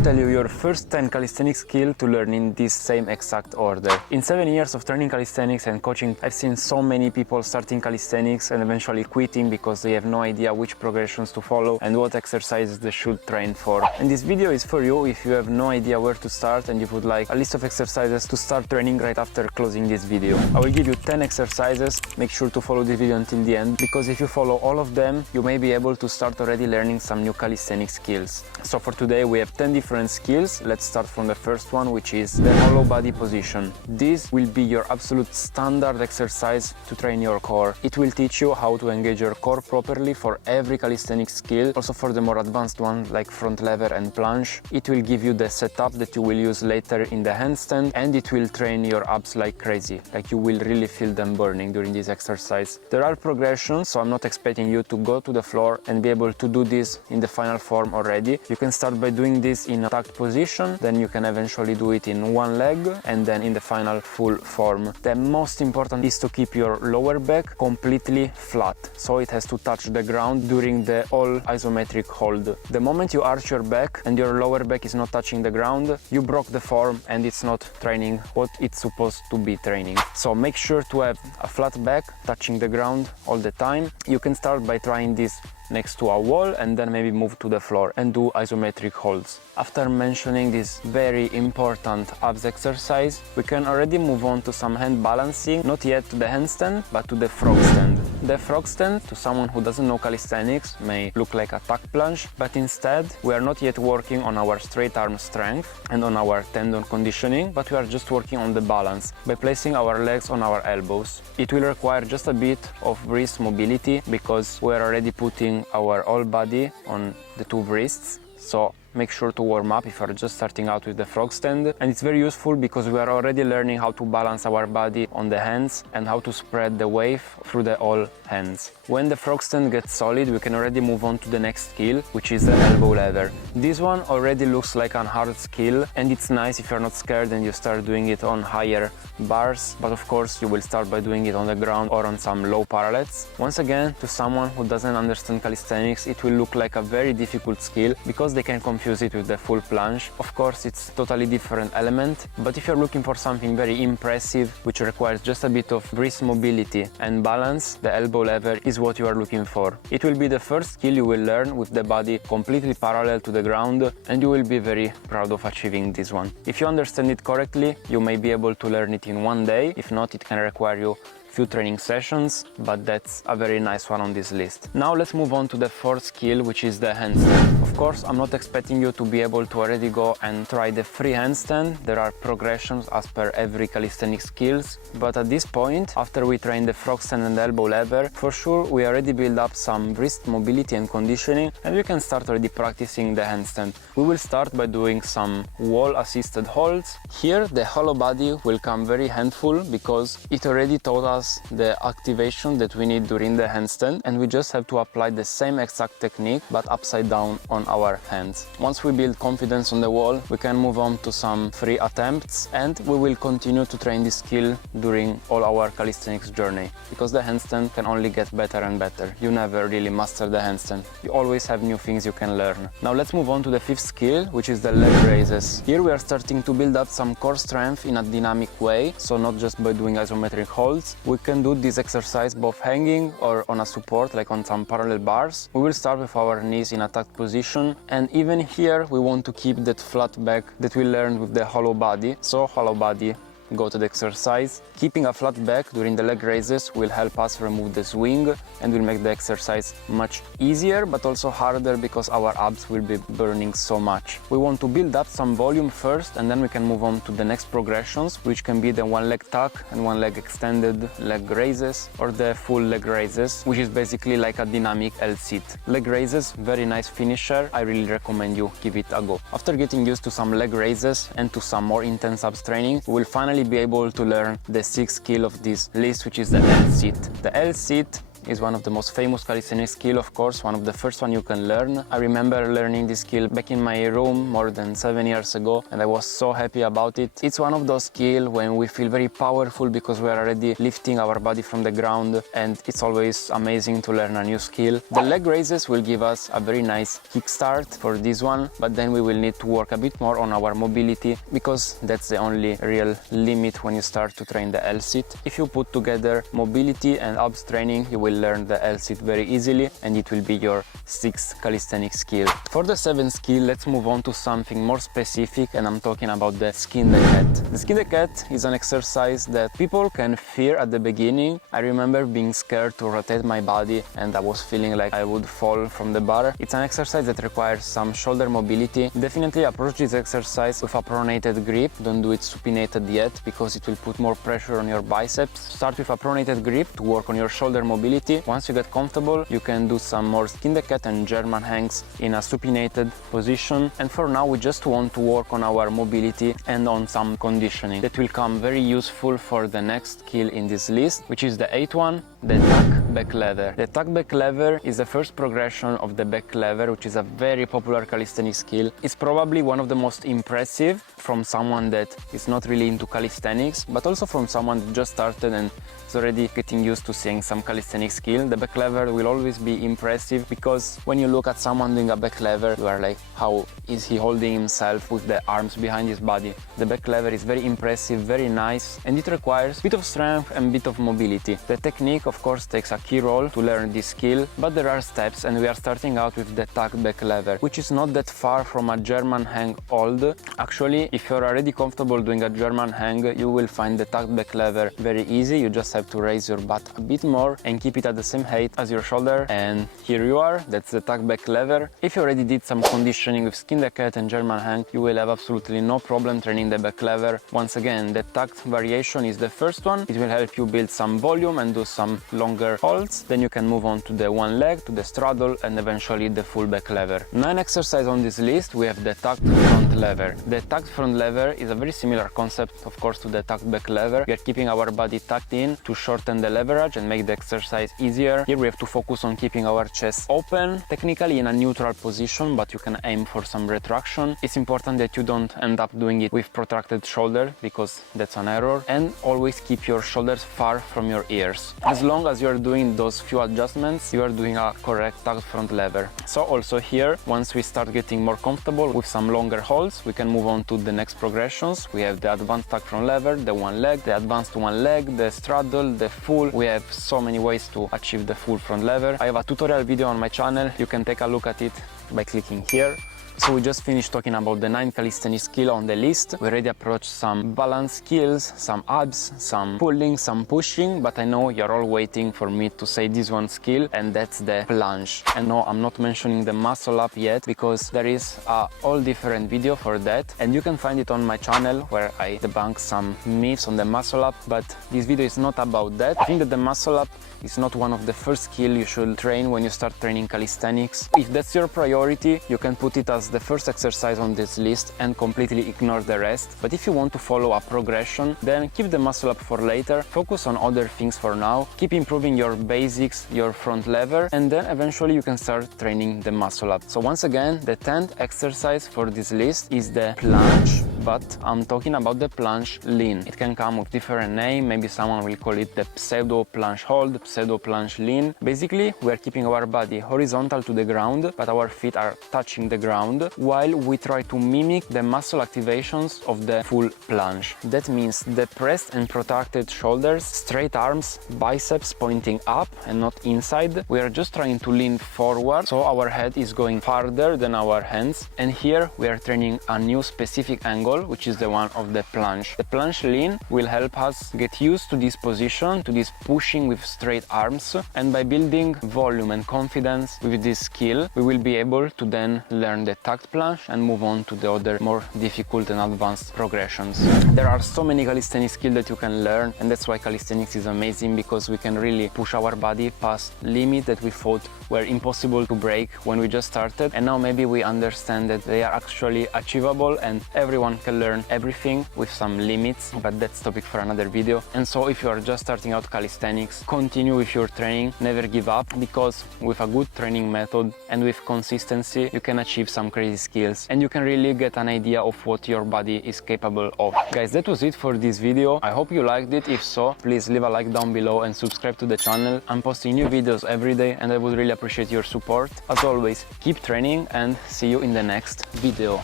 tell you your first 10 calisthenics skills to learn in this same exact order. In 7 years of training calisthenics and coaching, I've seen so many people starting calisthenics and eventually quitting because they have no idea which progressions to follow and what exercises they should train for. And this video is for you if you have no idea where to start and you would like a list of exercises to start training right after closing this video. I will give you 10 exercises. Make sure to follow this video until the end, because if you follow all of them, you may be able to start already learning some new calisthenics skills. So for today we have 10 different skills. Let's start from the first one, which is the hollow body position. This will be your absolute standard exercise to train your core. It will teach you how to engage your core properly for every calisthenics skill, also for the more advanced ones like front lever and planche. It will give you the setup that you will use later in the handstand, and it will train your abs like crazy. Like, you will really feel them burning during this exercise. There are progressions, so I'm not expecting you to go to the floor and be able to do this in the final form already. You can start by doing this in a tucked position, then you can eventually do it in one leg, and then in the final full form. The most important is to keep your lower back completely flat, so it has to touch the ground during the all isometric hold. The moment you arch your back and your lower back is not touching the ground, you broke the form and it's not training what it's supposed to be training. So make sure to have a flat back touching the ground all the time. You can start by trying this next to a wall and then maybe move to the floor and do isometric holds. After mentioning this very important abs exercise, we can already move on to some hand balancing, not yet to the handstand, but to the frog stand. The frog stand, to someone who doesn't know calisthenics, may look like a tuck planche, but instead we are not yet working on our straight arm strength and on our tendon conditioning, but we are just working on the balance by placing our legs on our elbows. It will require just a bit of wrist mobility because we are already putting our whole body on the two wrists, so make sure to warm up if you're just starting out with the frog stand. And it's very useful because we are already learning how to balance our body on the hands and how to spread the weight through the all hands. When the frog stand gets solid, we can already move on to the next skill, which is the elbow lever. This one already looks like a hard skill, and it's nice if you're not scared and you start doing it on higher bars, but of course you will start by doing it on the ground or on some low parallels. Once again, to someone who doesn't understand calisthenics, it will look like a very difficult skill because they can confuse it with the full planche. Of course, it's a totally different element, but if you're looking for something very impressive, which requires just a bit of wrist mobility and balance, the elbow lever is what you are looking for. It will be the first skill you will learn with the body completely parallel to the ground, and you will be very proud of achieving this one. If you understand it correctly, you may be able to learn it in one day. If not, it can require you few training sessions, but that's a very nice one on this list. Now let's move on to the fourth skill, which is the handstand. Of course, I'm not expecting you to be able to already go and try the free handstand. There are progressions as per every calisthenics skills, but at this point, after we train the frog stand and elbow lever, for sure we already build up some wrist mobility and conditioning, and we can start already practicing the handstand. We will start by doing some wall assisted holds. Here the hollow body will come very handful because it already taught us the activation that we need during the handstand, and we just have to apply the same exact technique but upside down on our hands. Once we build confidence on the wall, we can move on to some free attempts, and we will continue to train this skill during all our calisthenics journey, because the handstand can only get better and better. You never really master the handstand. You always have new things you can learn. Now let's move on to the fifth skill, which is the leg raises. Here we are starting to build up some core strength in a dynamic way, so not just by doing isometric holds. We can do this exercise both hanging or on a support, like on some parallel bars. We will start with our knees in a tucked position, and even here we want to keep that flat back that we learned with the hollow body. So hollow body, go to the exercise. Keeping a flat back during the leg raises will help us remove the swing and will make the exercise much easier, but also harder because our abs will be burning so much. We want to build up some volume first, and then we can move on to the next progressions, which can be the one leg tuck and one leg extended leg raises, or the full leg raises, which is basically like a dynamic L-sit. Leg raises, very nice finisher. I really recommend you give it a go. After getting used to some leg raises and to some more intense abs training, we will finally be able to learn the sixth skill of this list, which is the L-sit. The L-sit is one of the most famous calisthenics skill, of course, one of the first one you can learn. I remember learning this skill back in my room more than 7 years ago, and I was so happy about it. It's one of those skills when we feel very powerful because we are already lifting our body from the ground, and it's always amazing to learn a new skill. The leg raises will give us a very nice kickstart for this one, but then we will need to work a bit more on our mobility because that's the only real limit when you start to train the L-sit. If you put together mobility and abs training, you will learn the L-sit very easily, and it will be your 6th calisthenics skill. For the 7th skill, let's move on to something more specific, and I'm talking about the skin the cat. The skin the cat is an exercise that people can fear at the beginning. I remember being scared to rotate my body, and I was feeling like I would fall from the bar. It's an exercise that requires some shoulder mobility. Definitely approach this exercise with a pronated grip. Don't do it supinated yet because it will put more pressure on your biceps. Start with a pronated grip to work on your shoulder mobility. Once you get comfortable, you can do some more skin the cat and German hangs in a supinated position. And for now, we just want to work on our mobility and on some conditioning. That will come very useful for the next skill in this list, which is the 8th one, the tuck back lever. The tuck back lever is the first progression of the back lever, which is a very popular calisthenics skill. It's probably one of the most impressive from someone that is not really into calisthenics, but also from someone that just started and is already getting used to seeing some calisthenics skill. The back lever will always be impressive because when you look at someone doing a back lever, you are like, how is he holding himself with the arms behind his body? The back lever is very impressive, very nice, and it requires a bit of strength and a bit of mobility. The technique, of course, takes a key role to learn this skill, but there are steps, and we are starting out with the tuck back lever, which is not that far from a German hang hold. Actually, if you're already comfortable doing a German hang, you will find the tuck back lever very easy. You just have to raise your butt a bit more and keep it at the same height as your shoulder, and here you are. That's the tuck back lever. If you already did some conditioning with skin the cat and German hang, you will have absolutely no problem training the back lever. Once again, the tucked variation is the first one. It will help you build some volume and do some longer holds. Then you can move on to the one leg, to the straddle, and eventually the full back lever. 9 exercises on this list, we have the tucked front lever. The tucked front lever is a very similar concept, of course, to the tucked back lever. We are keeping our body tucked in to shorten the leverage and make the exercise easier. Here we have to focus on keeping our chest open, technically in a neutral position, but you can aim for some retraction. It's important that you don't end up doing it with protracted shoulder because that's an error, and always keep your shoulders far from your ears. As long as you're doing those few adjustments, you are doing a correct tucked front lever. So also here, once we start getting more comfortable with some longer holds, we can move on to the next progressions. We have the advanced tuck front lever, the one leg, the advanced one leg, the straddle, the full. We have so many ways to achieve the full front lever. I have a tutorial video on my channel. You can take a look at it by clicking here. So we just finished talking about the 9 calisthenics skills on the list. We already approached some balance skills, some abs, some pulling, some pushing, but I know you're all waiting for me to say this one skill, and that's the planche. And no, I'm not mentioning the muscle up yet because there is a all different video for that, and you can find it on my channel where I debunk some myths on the muscle up, but this video is not about that. I think that the muscle up is not one of the first skills you should train when you start training calisthenics. If that's your priority, you can put it as the first exercise on this list and completely ignore the rest. But if you want to follow a progression, then keep the muscle up for later, focus on other things for now, keep improving your basics, your front lever, and then eventually you can start training the muscle up. So once again, the 10th exercise for this list is the planche, but I'm talking about the planche lean. It can come with different name, maybe someone will call it the pseudo planche hold, pseudo planche lean. Basically, we are keeping our body horizontal to the ground, but our feet are touching the ground while we try to mimic the muscle activations of the full planche. That means the pressed and protracted shoulders, straight arms, biceps pointing up and not inside. We are just trying to lean forward, so our head is going farther than our hands. And here we are training a new specific angle, which is the one of the planche. The planche lean will help us get used to this position, to this pushing with straight arms, and by building volume and confidence with this skill, we will be able to then learn the tucked planche and move on to the other more difficult and advanced progressions. There are so many calisthenics skills that you can learn, and that's why calisthenics is amazing, because we can really push our body past limits that we thought were impossible to break when we just started, and now maybe we understand that they are actually achievable and everyone can learn everything with some limits, but that's topic for another video. And so if you are just starting out calisthenics, continue with your training, never give up, because with a good training method and with consistency you can achieve some crazy skills and you can really get an idea of what your body is capable of. Guys, that was it for this video. I hope you liked it. If so, please leave a like down below and subscribe to the channel. I'm posting new videos every day and I would really appreciate your support. As always, keep training and see you in the next video.